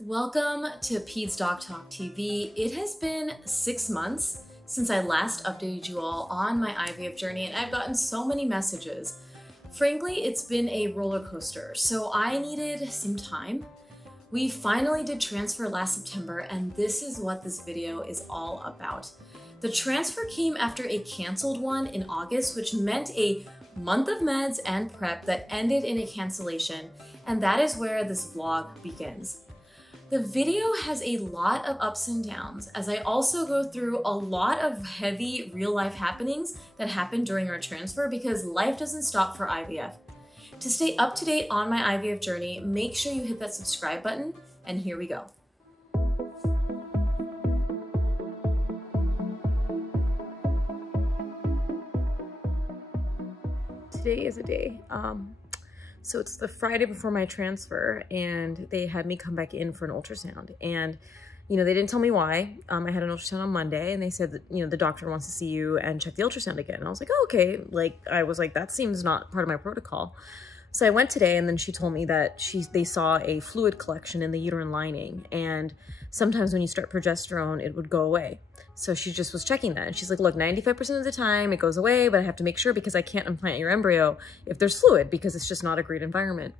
Welcome to PedsDocTalk TV. It has been 6 months since I last updated you all on my IVF journey, and I've gotten so many messages. Frankly, it's been a roller coaster, so I needed some time. We finally did transfer last September, and this is what this video is all about. The transfer came after a canceled one in August, which meant a month of meds and prep that ended in a cancellation, and that is where this vlog begins. The video has a lot of ups and downs, as I also go through a lot of heavy real-life happenings that happened during our transfer, because life doesn't stop for IVF. To stay up to date on my IVF journey, make sure you hit that subscribe button, and here we go. Today is a day. So it's the Friday before my transfer, and they had me come back in for an ultrasound. And, you know, they didn't tell me why. I had an ultrasound on Monday, and they said that, you know, the doctor wants to see you and check the ultrasound again. And I was like, oh, okay. I was like, that seems not part of my protocol. So I went today, and then she told me that they saw a fluid collection in the uterine lining, and sometimes when you start progesterone, it would go away. So she just was checking that, and she's like, look, 95% of the time it goes away, but I have to make sure because I can't implant your embryo if there's fluid, because it's just not a great environment.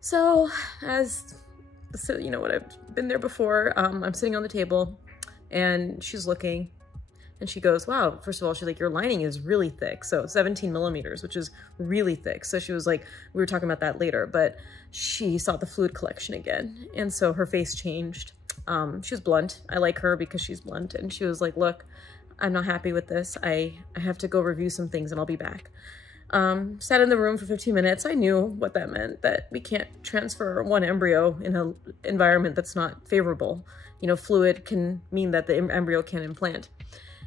So you know what, I've been there before. I'm sitting on the table, and she's looking, and she goes, wow, first of all, she's like, your lining is really thick. So 17 millimeters, which is really thick. So she was like, we were talking about that later, but she saw the fluid collection again. And so her face changed. She was blunt. I like her because she's blunt. And she was like, look, I'm not happy with this. I have to go review some things and I'll be back. Sat in the room for 15 minutes. I knew what that meant, that we can't transfer one embryo in an environment that's not favorable. You know, fluid can mean that the embryo can't implant.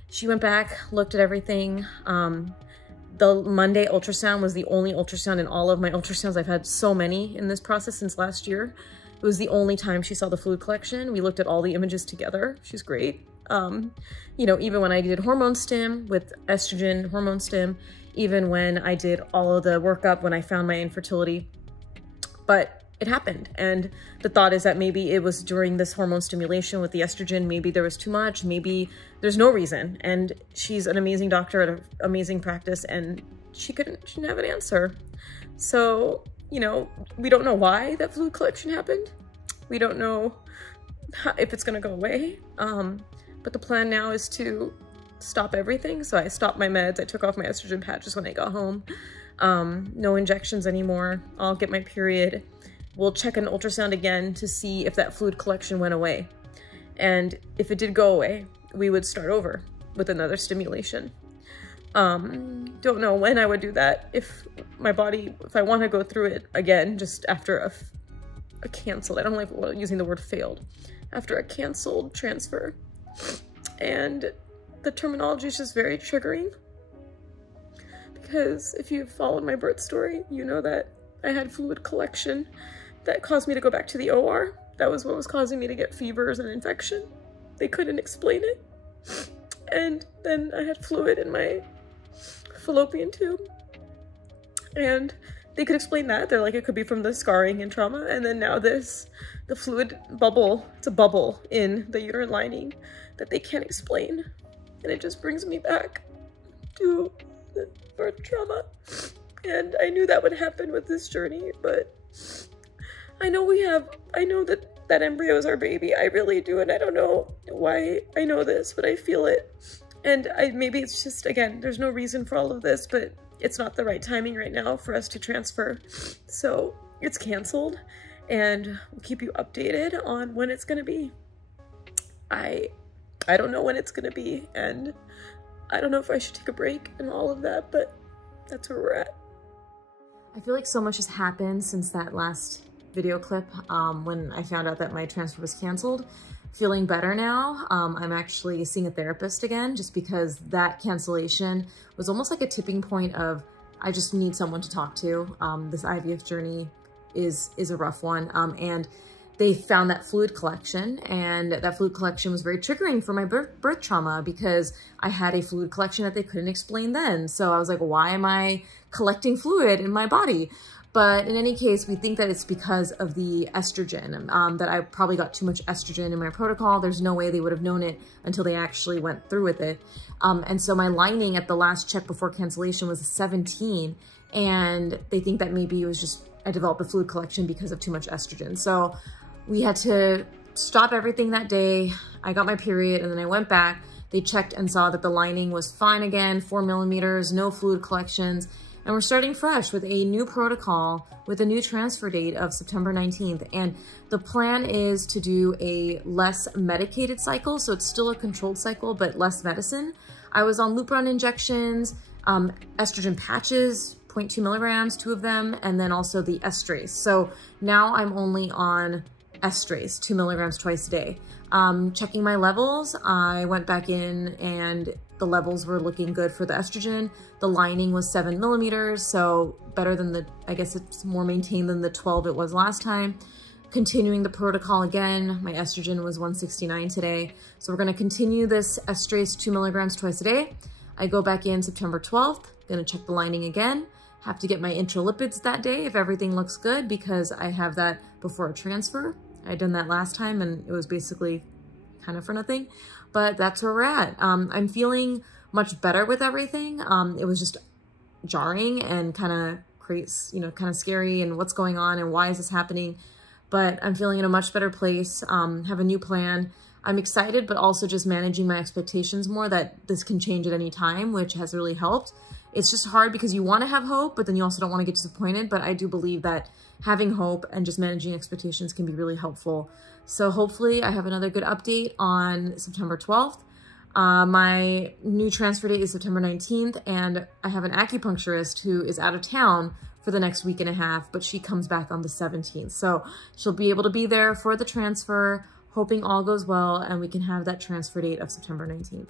She went back, looked at everything. The Monday ultrasound was the only ultrasound in all of my ultrasounds. I've had so many in this process since last year. It was the only time she saw the fluid collection. We looked at all the images together. She's great. You know, even when I did hormone stim with estrogen hormone stim, even when I did all of the workup when I found my infertility, but it happened. And the thought is that maybe it was during this hormone stimulation with the estrogen, maybe there was too much, maybe there's no reason. And she's an amazing doctor at an amazing practice, and she didn't have an answer. So, you know, we don't know why that fluid collection happened. We don't know if it's gonna go away. But the plan now is to stop everything. So I stopped my meds. I took off my estrogen patches when I got home. No injections anymore. I'll get my period. We'll check an ultrasound again to see if that fluid collection went away. And if it did go away, we would start over with another stimulation. Don't know when I would do that. If I want to go through it again, just after a canceled, I don't like using the word failed, after a canceled transfer. And the terminology is just very triggering, because if you've followed my birth story, you know that I had fluid collection that caused me to go back to the OR. That was what was causing me to get fevers and infection. They couldn't explain it. And then I had fluid in my fallopian tube, and they could explain that. They're like, it could be from the scarring and trauma. And then now the fluid bubble, it's a bubble in the uterine lining that they can't explain. And it just brings me back to the birth trauma. And I knew that would happen with this journey, but I know that embryo is our baby. I really do. And I don't know why I know this, but I feel it. And maybe it's just, again, there's no reason for all of this, but it's not the right timing right now for us to transfer. So it's canceled, and we'll keep you updated on when it's going to be. I don't know when it's going to be, and I don't know if I should take a break and all of that, but that's where we're at. I feel like so much has happened since that last video clip when I found out that my transfer was canceled. Feeling better now. I'm actually seeing a therapist again, just because that cancellation was almost like a tipping point of, I just need someone to talk to. This IVF journey is a rough one. And they found that fluid collection, and that fluid collection was very triggering for my birth trauma, because I had a fluid collection that they couldn't explain then. So I was like, why am I collecting fluid in my body? But in any case, we think that it's because of the estrogen, that I probably got too much estrogen in my protocol. There's no way they would have known it until they actually went through with it. And so my lining at the last check before cancellation was a 17, and they think that maybe it was just, I developed a fluid collection because of too much estrogen. So we had to stop everything that day. I got my period and then I went back. They checked and saw that the lining was fine again, 4 millimeters, no fluid collections. And we're starting fresh with a new protocol with a new transfer date of September 19th. And the plan is to do a less medicated cycle. So it's still a controlled cycle, but less medicine. I was on Lupron injections, estrogen patches, 0.2 milligrams, 2 of them, and then also the estrase. So now I'm only on estrase, 2 milligrams twice a day. Checking my levels, I went back in and the levels were looking good for the estrogen. The lining was 7 millimeters, so better than the, I guess it's more maintained than the 12 it was last time. Continuing the protocol again, my estrogen was 169 today. So we're gonna continue this estrase 2 milligrams twice a day. I go back in September 12th, gonna check the lining again. Have to get my intralipids that day if everything looks good, because I have that before a transfer. I'd done that last time and it was basically kind of for nothing, but that's where we're at. I'm feeling much better with everything. It was just jarring and kind of creates, kind of scary, and what's going on and why is this happening? But I'm feeling in a much better place, have a new plan. I'm excited, but also just managing my expectations more that this can change at any time, which has really helped. It's just hard because you want to have hope, but then you also don't want to get disappointed. But I do believe that having hope and just managing expectations can be really helpful. So hopefully I have another good update on September 12th. My new transfer date is September 19th, and I have an acupuncturist who is out of town for the next week and a half, but she comes back on the 17th. So she'll be able to be there for the transfer, hoping all goes well and we can have that transfer date of September 19th.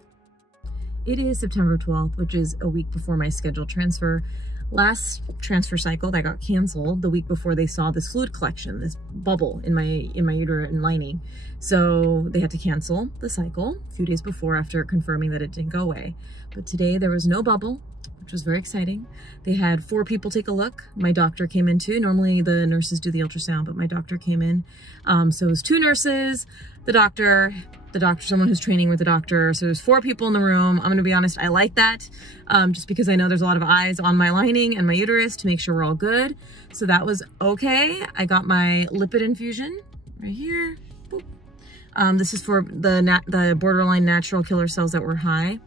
It is September 12th, which is a week before my scheduled transfer. Last transfer cycle that got canceled the week before they saw this fluid collection, this bubble in my uterine lining. So they had to cancel the cycle a few days before after confirming that it didn't go away. But today there was no bubble, which was very exciting. They had 4 people take a look. My doctor came in too. Normally the nurses do the ultrasound, but my doctor came in. So it was 2 nurses, the doctor, someone who's training with the doctor. So there's 4 people in the room. I'm gonna be honest, I like that, just because I know there's a lot of eyes on my lining and my uterus to make sure we're all good. So that was okay. I got my lipid infusion right here. Boop. This is for the borderline natural killer cells that were high.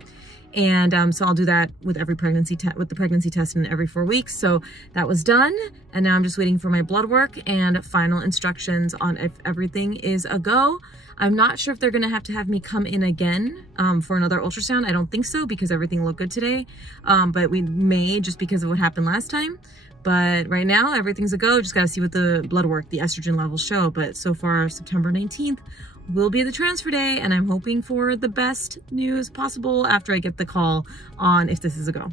And so I'll do that with every pregnancy with the pregnancy test in every 4 weeks. So that was done. And now I'm just waiting for my blood work and final instructions on if everything is a go. I'm not sure if they're gonna have to have me come in again for another ultrasound. I don't think so, because everything looked good today. But we may, just because of what happened last time. But right now, everything's a go. Just gotta see what the blood work, the estrogen levels show. But so far, September 19th will be the transfer day, and I'm hoping for the best news possible after I get the call on if this is a go.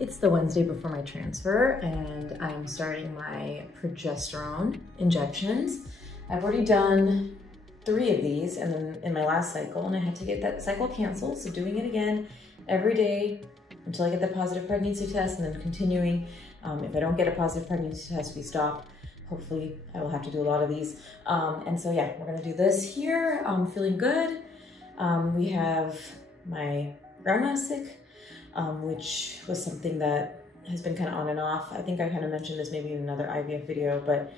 It's the Wednesday before my transfer, and I'm starting my progesterone injections. I've already done 3 of these, and then in my last cycle, and I had to get that cycle canceled. So doing it again every day until I get the positive pregnancy test, and then continuing. If I don't get a positive pregnancy test, we stop. Hopefully I will have to do a lot of these. And so yeah, we're gonna do this here. I'm feeling good. We have my grandma sick, which was something that has been kind of on and off. I think I kind of mentioned this maybe in another IVF video, but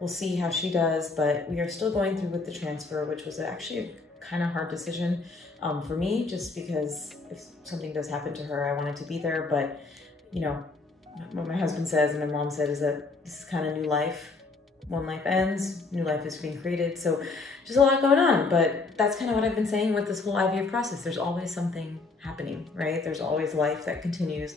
we'll see how she does. But we are still going through with the transfer, which was actually a kind of hard decision for me, just because if something does happen to her, I wanted to be there. But what my husband says and my mom said is that this is kind of new life. One life ends, new life is being created. So just a lot going on, but that's kind of what I've been saying with this whole IVF process. There's always something happening, right? There's always life that continues.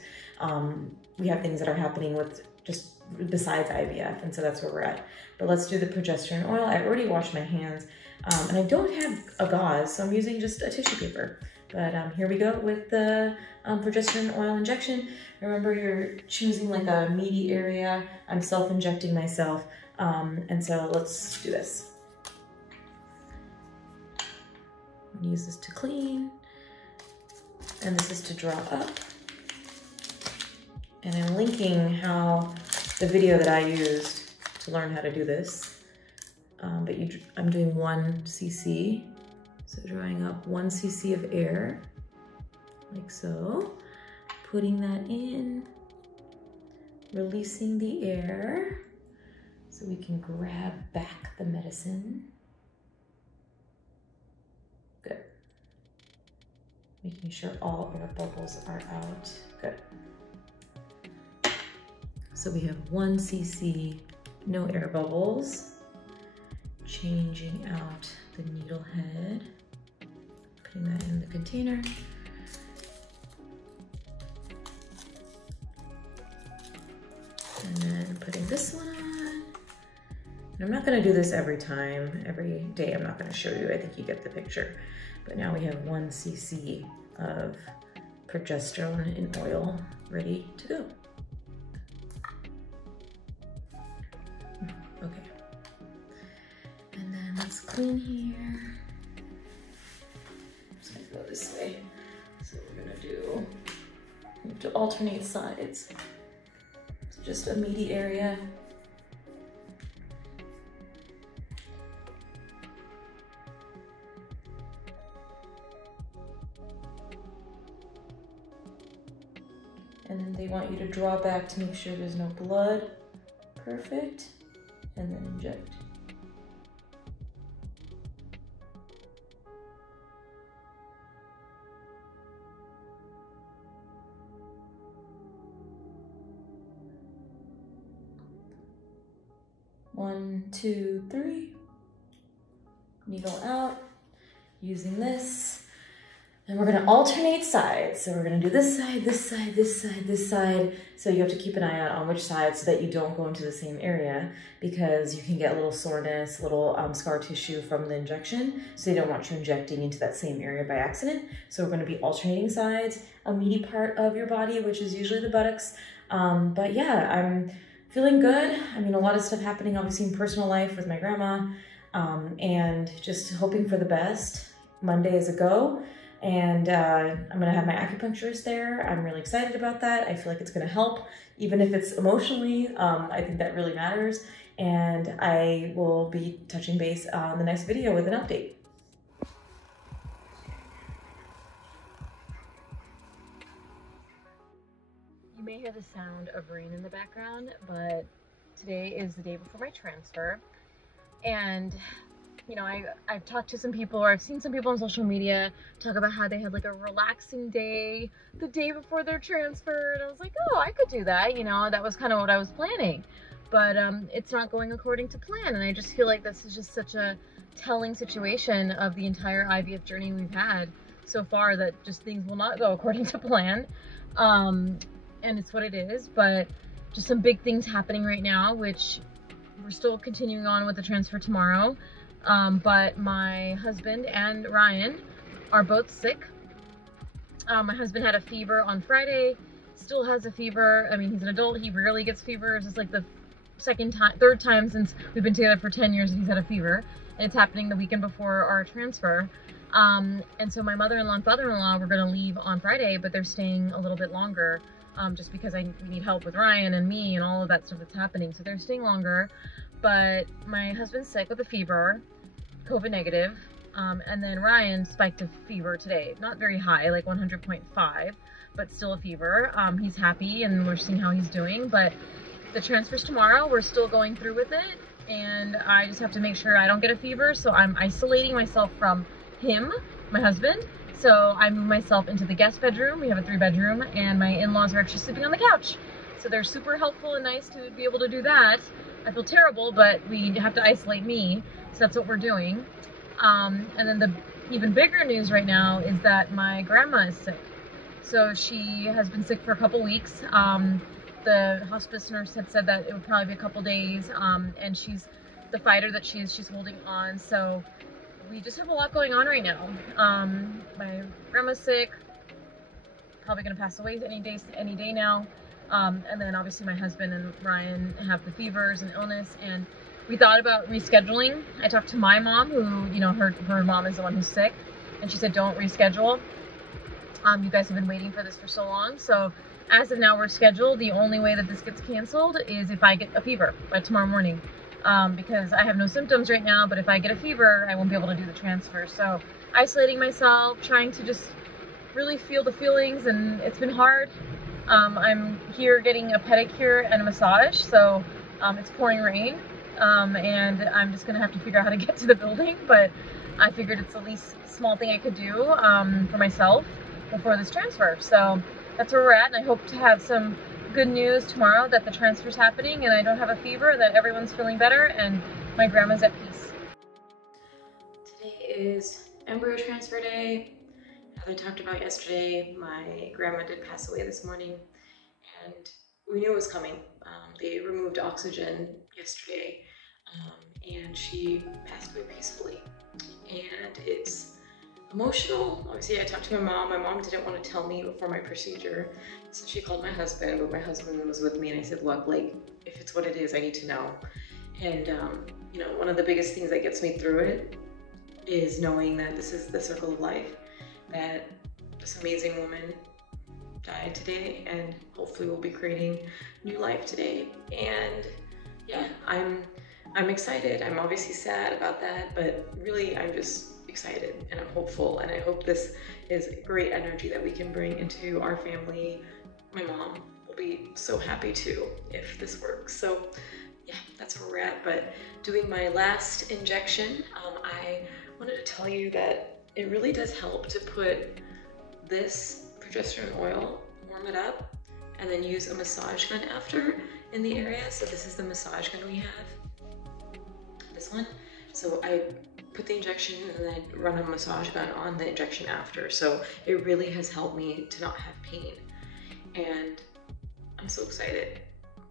We have things that are happening with just besides IVF, and so that's where we're at. But let's do the progesterone oil. I already washed my hands, and I don't have a gauze, so I'm using just a tissue paper. But here we go with the progesterone oil injection. Remember, you're choosing like a meaty area. I'm self-injecting myself. And so let's do this. I'm gonna use this to clean, and this is to draw up. And I'm linking the video that I used to learn how to do this. I'm doing 1 cc. So drawing up 1 cc of air, like so. Putting that in, releasing the air so we can grab back the medicine. Good. Making sure all air bubbles are out. Good. So we have 1 cc, no air bubbles. Changing out the needle head. Putting that in the container. And then putting this one on. And I'm not gonna do this every time, every day I'm not gonna show you. I think you get the picture. But now we have 1 cc of progesterone in oil ready to go. Okay. And then let's clean here. I'm just gonna go this way. So what we're gonna do, we have to alternate sides. So just a meaty area. And then they want you to draw back to make sure there's no blood. Perfect. And then inject. One, two, three. Needle out. Using this. And we're gonna alternate sides. So we're gonna do this side, this side, this side, this side. So you have to keep an eye out on which side so that you don't go into the same area, because you can get a little soreness, little scar tissue from the injection. So they don't want you injecting into that same area by accident. So we're gonna be alternating sides, a meaty part of your body, which is usually the buttocks. But yeah, I'm feeling good. I mean, a lot of stuff happening obviously in personal life with my grandma, and just hoping for the best. Monday is a go. And I'm gonna have my acupuncturist there. I'm really excited about that. I feel like it's gonna help, even if it's emotionally. I think that really matters. And I will be touching base on the next video with an update. You may hear the sound of rain in the background, but today is the day before my transfer. And you know, I've talked to some people, or I've seen some people on social media talk about how they had like a relaxing day the day before their transfer. And I was like, oh, I could do that. You know, that was kind of what I was planning. But it's not going according to plan. And I just feel like this is just such a telling situation of the entire IVF journey we've had so far, that just things will not go according to plan. And it's what it is. But just some big things happening right now, which we're still continuing on with the transfer tomorrow. But my husband and Ryan are both sick. My husband had a fever on Friday, still has a fever. I mean, he's an adult, he rarely gets fevers. It's like the third time since we've been together for 10 years that he's had a fever. And it's happening the weekend before our transfer. And so my mother-in-law and father-in-law were gonna leave on Friday, but they're staying a little bit longer, just because we need help with Ryan and me and all of that stuff that's happening. So they're staying longer. But my husband's sick with a fever, COVID negative, and then Ryan spiked a fever today. Not very high, like 100.5, but still a fever. He's happy and we're seeing how he's doing, but the transfer's tomorrow. We're still going through with it, and I just have to make sure I don't get a fever, so I'm isolating myself from him, my husband. So I moved myself into the guest bedroom. We have a 3-bedroom, and my in-laws are actually sleeping on the couch. So they're super helpful and nice to be able to do that. I feel terrible, but we have to isolate me, so that's what we're doing. And then the even bigger news right now is that my grandma is sick. So she has been sick for a couple weeks. The hospice nurse had said that it would probably be a couple days, and she's the fighter that she's holding on. So we just have a lot going on right now. My grandma's sick, probably gonna pass away any day now. And then obviously my husband and Ryan have the fevers and illness, and we thought about rescheduling. I talked to my mom, who, you know, her mom is the one who's sick, and she said, don't reschedule. You guys have been waiting for this for so long. So as of now we're scheduled. The only way that this gets canceled is if I get a fever by tomorrow morning, because I have no symptoms right now, but if I get a fever, I won't be able to do the transfer. So isolating myself, trying to just really feel the feelings, and it's been hard. I'm here getting a pedicure and a massage, so it's pouring rain, and I'm just gonna have to figure out how to get to the building, but I figured it's the least small thing I could do for myself before this transfer. So that's where we're at, and I hope to have some good news tomorrow that the transfer's happening and I don't have a fever, that everyone's feeling better, and my grandma's at peace. Today is embryo transfer day. As I talked about yesterday, my grandma did pass away this morning, and we knew it was coming. They removed oxygen yesterday, and she passed away peacefully. And it's emotional. Obviously, I talked to my mom. My mom didn't want to tell me before my procedure, so she called my husband, but my husband was with me, and I said, look, like, if it's what it is, I need to know. And, you know, one of the biggest things that gets me through it is knowing that this is the circle of life, that this amazing woman died today, and hopefully we'll be creating new life today. And yeah, I'm excited. I'm obviously sad about that, but really I'm just excited and I'm hopeful, and I hope this is great energy that we can bring into our family. My mom will be so happy too if this works. So yeah, that's where we're at. But doing my last injection, I wanted to tell you that it really does help to put this progesterone oil, warm it up, and then use a massage gun after in the area. So this is the massage gun we have, this one. So I put the injection and then run a massage gun on the injection after. So it really has helped me to not have pain. And I'm so excited.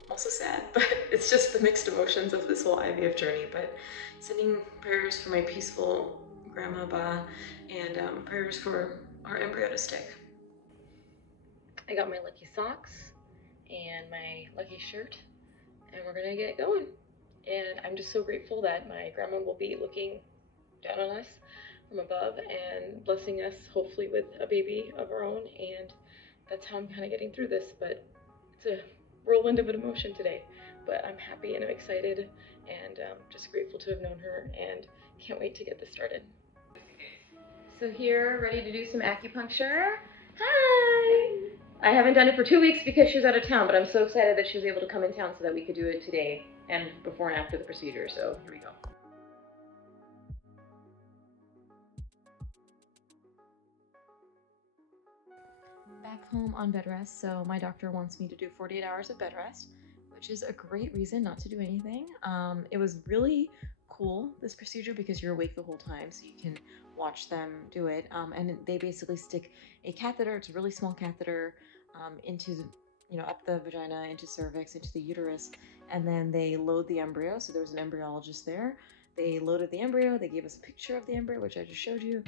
I'm also sad, but it's just the mixed emotions of this whole IVF journey. But sending prayers for my peaceful grandma Ba, and prayers for our embryo to stick. I got my lucky socks and my lucky shirt, and we're gonna get going. And I'm just so grateful that my grandma will be looking down on us from above and blessing us, hopefully with a baby of our own. And that's how I'm kind of getting through this, but it's a whirlwind of an emotion today. But I'm happy and I'm excited, and just grateful to have known her, and can't wait to get this started. So here, ready to do some acupuncture. Hi! I haven't done it for 2 weeks because she was out of town, but I'm so excited that she was able to come in town so that we could do it today and before and after the procedure. So here we go. Back home on bed rest. So my doctor wants me to do 48 hours of bed rest, which is a great reason not to do anything. It was really cool, this procedure, because you're awake the whole time, so you can watch them do it. And they basically stick a catheter, it's a really small catheter, into the, you know, up the vagina, into cervix, into the uterus, and then they load the embryo. So there was an embryologist there. They loaded the embryo, they gave us a picture of the embryo, which I just showed you.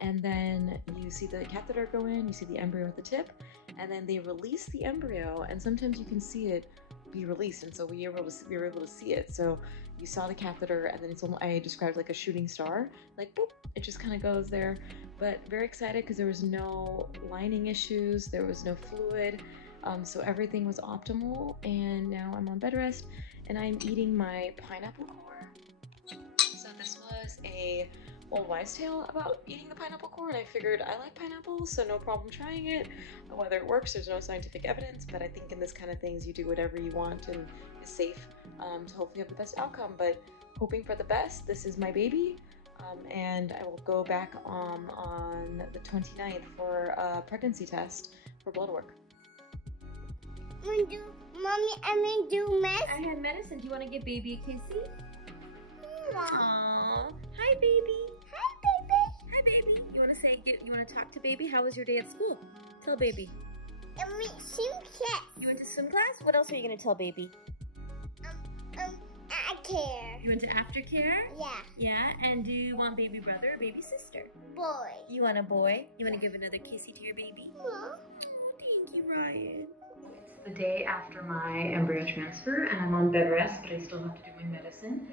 And then you see the catheter go in, you see the embryo at the tip, and then they release the embryo, and sometimes you can see it be released, and so we were able to see it. So you saw the catheter, and then it's almost, I described like a shooting star, like boop, it just kind of goes there. But very excited because there was no lining issues, there was no fluid, so everything was optimal. And now I'm on bed rest, and I'm eating my pineapple core. So this was a old wives' tale about eating the pineapple core, and I figured I like pineapples, so no problem trying it. Whether it works, there's no scientific evidence, but I think in this kind of things you do whatever you want and is safe, to hopefully have the best outcome. But hoping for the best. This is my baby, and I will go back on the 29th for a pregnancy test for blood work. Mommy, I'm gonna do medicine. I had medicine. Do you want to give baby a kissy? Aww. Hi, baby. Hi, baby. You want to say? You want to talk to baby? How was your day at school? Tell baby. I went swim class. You went to swim class? What else are you gonna tell baby? Aftercare. You went to aftercare? Yeah. Yeah. And do you want baby brother or baby sister? Boy. You want a boy? You want to give another kissy to your baby? Aww. Thank you, Ryan. the day after my embryo transfer, and I'm on bed rest, but I still have to do my medicine.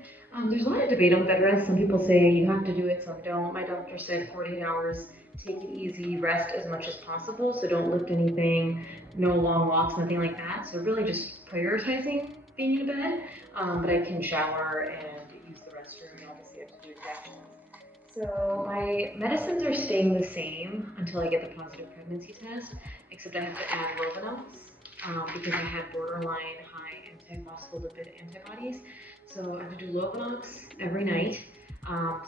There's a lot of debate on bed rest. Some people say you have to do it, some don't. My doctor said 48 hours, take it easy, rest as much as possible, so don't lift anything, no long walks, nothing like that. So really just prioritizing being in bed, but I can shower and use the restroom, and obviously I have to do injections. So my medicines are staying the same until I get the positive pregnancy test, except I have to add Lovenox because I had borderline high antiphospholipid antibodies. So I have to do Lovenox every night,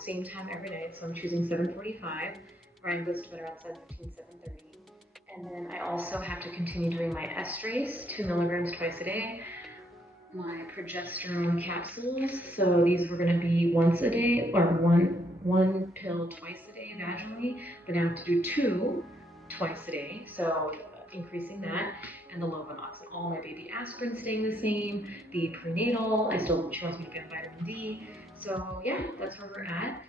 same time every night. So I'm choosing 7:45. Ryan goes to bed around 7:15, 7:30. And then I also have to continue doing my estrace, 2 milligrams twice a day. My progesterone capsules, so these were going to be once a day, or one pill twice a day vaginally, but now I have to do 2 twice a day, so increasing that, and the Lovenox, and all my baby aspirin staying the same, the prenatal, she wants me to be on vitamin D, so yeah, that's where we're at.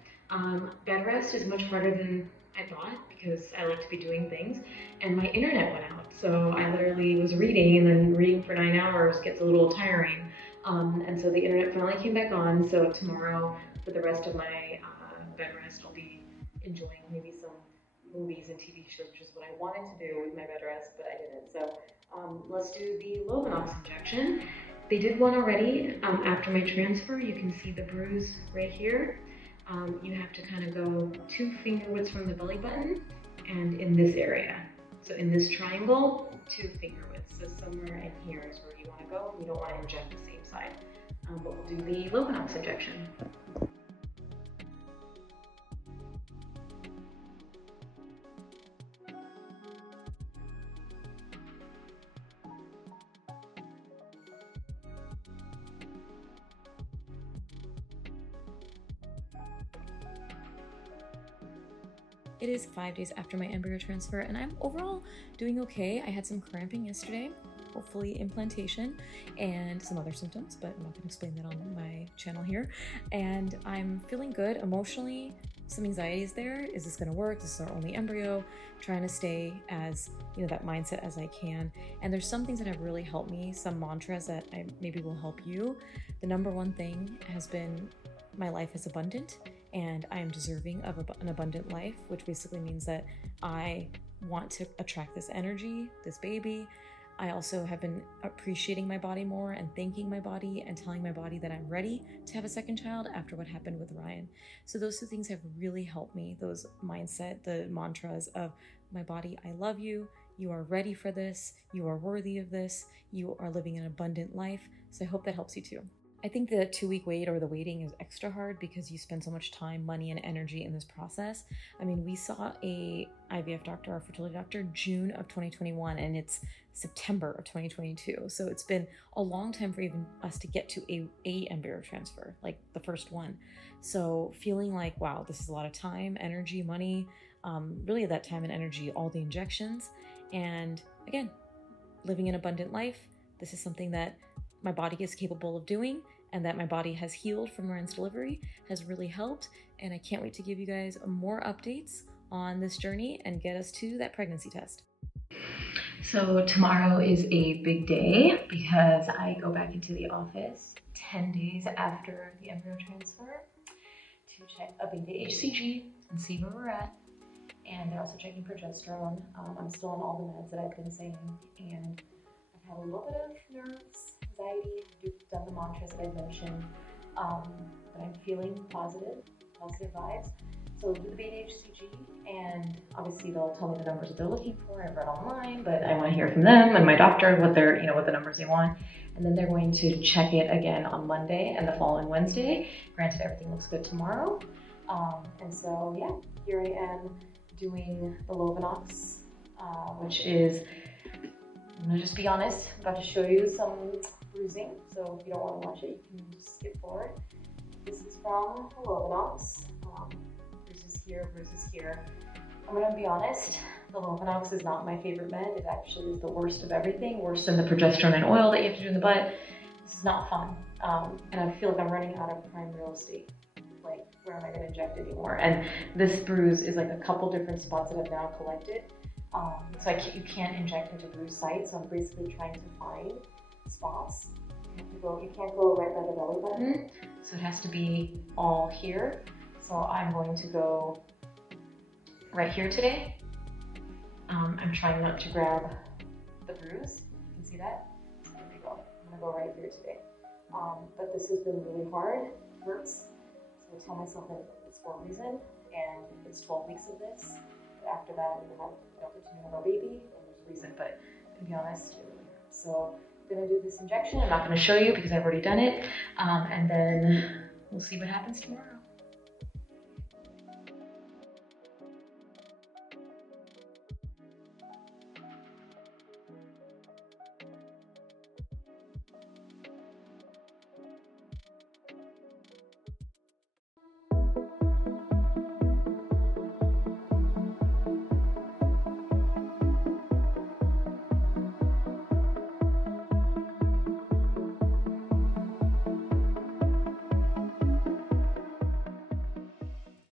Bed rest is much harder than I thought because I like to be doing things, and my internet went out, so I literally was reading, and then reading for 9 hours gets a little tiring, and so the internet finally came back on. So tomorrow, for the rest of my bed rest, I'll be enjoying maybe some movies and TV shows, which is what I wanted to do with my bed rest, but I didn't. So let's do the Lovenox injection. They did one already after my transfer. You can see the bruise right here. You have to kind of go 2 finger widths from the belly button and in this area. So in this triangle, 2 finger widths. So somewhere in here is where you want to go. You don't want to inject the same side. But we'll do the Lovenox injection. It is 5 days after my embryo transfer, and I'm overall doing okay. I had some cramping yesterday, hopefully implantation, and some other symptoms, but I'm not going to explain that on my channel here. And I'm feeling good emotionally. Some anxiety is there. Is this going to work? This is our only embryo. Trying to stay as, that mindset as I can. And there's some things that have really helped me, some mantras that maybe will help you. The number one thing has been my life is abundant, and I am deserving of an abundant life, which basically means that I want to attract this energy, this baby. I also have been appreciating my body more and thanking my body and telling my body that I'm ready to have a second child after what happened with Ryan. So those 2 things have really helped me, those mindset, the mantras of my body, I love you, you are ready for this, you are worthy of this, you are living an abundant life. So I hope that helps you too. I think the 2-week wait or the waiting is extra hard because you spend so much time, money, and energy in this process. I mean, we saw a IVF doctor, our fertility doctor, June of 2021, and it's September of 2022. So it's been a long time for even us to get to a embryo transfer, like the first one. So feeling like, wow, this is a lot of time, energy, money, really that time and energy, all the injections. And again, living an abundant life. This is something that my body is capable of doing, and that my body has healed from Ryan's delivery has really helped. And I can't wait to give you guys more updates on this journey and get us to that pregnancy test. So tomorrow is a big day because I go back into the office 10 days after the embryo transfer to check a beta HCG and see where we're at. And they're also checking progesterone. I'm still on all the meds that I've been saying, and I've had a little bit of nerves, anxiety, done the mantras that I've mentioned, but I'm feeling positive vibes. So do the beta HCG, and obviously they'll tell me the numbers that they're looking for. I've read online, but I want to hear from them and my doctor what they're, what the numbers they want. And then they're going to check it again on Monday and the following Wednesday. Granted, everything looks good tomorrow. And so yeah, here I am doing the Lovenox, which is, I'm gonna just be honest, I'm about to show you some bruising. So if you don't want to watch it, you can just skip forward. This is from the Lovenox. Bruises here. I'm gonna be honest, the Lovenox is not my favorite med. It actually is the worst of everything, worse than the progesterone and oil that you have to do in the butt. This is not fun. And I feel like I'm running out of prime real estate. Like, where am I gonna inject anymore? And this bruise is like a couple different spots that I've now collected. So you can't inject into bruised sites. So I'm basically trying to find spots. You can't go right by the belly button. So it has to be all here. So I'm going to go right here today. I'm trying not to grab the bruise. You can see that? So there we go. I'm gonna go right here today. But this has been really hard. It hurts. So I tell myself that it's for a reason, and it's 12 weeks of this. After that, we'll have the opportunity to have our baby, and there's a reason, but to be honest, it really hurts. So I'm gonna do this injection. I'm not gonna show you because I've already done it, and then we'll see what happens tomorrow.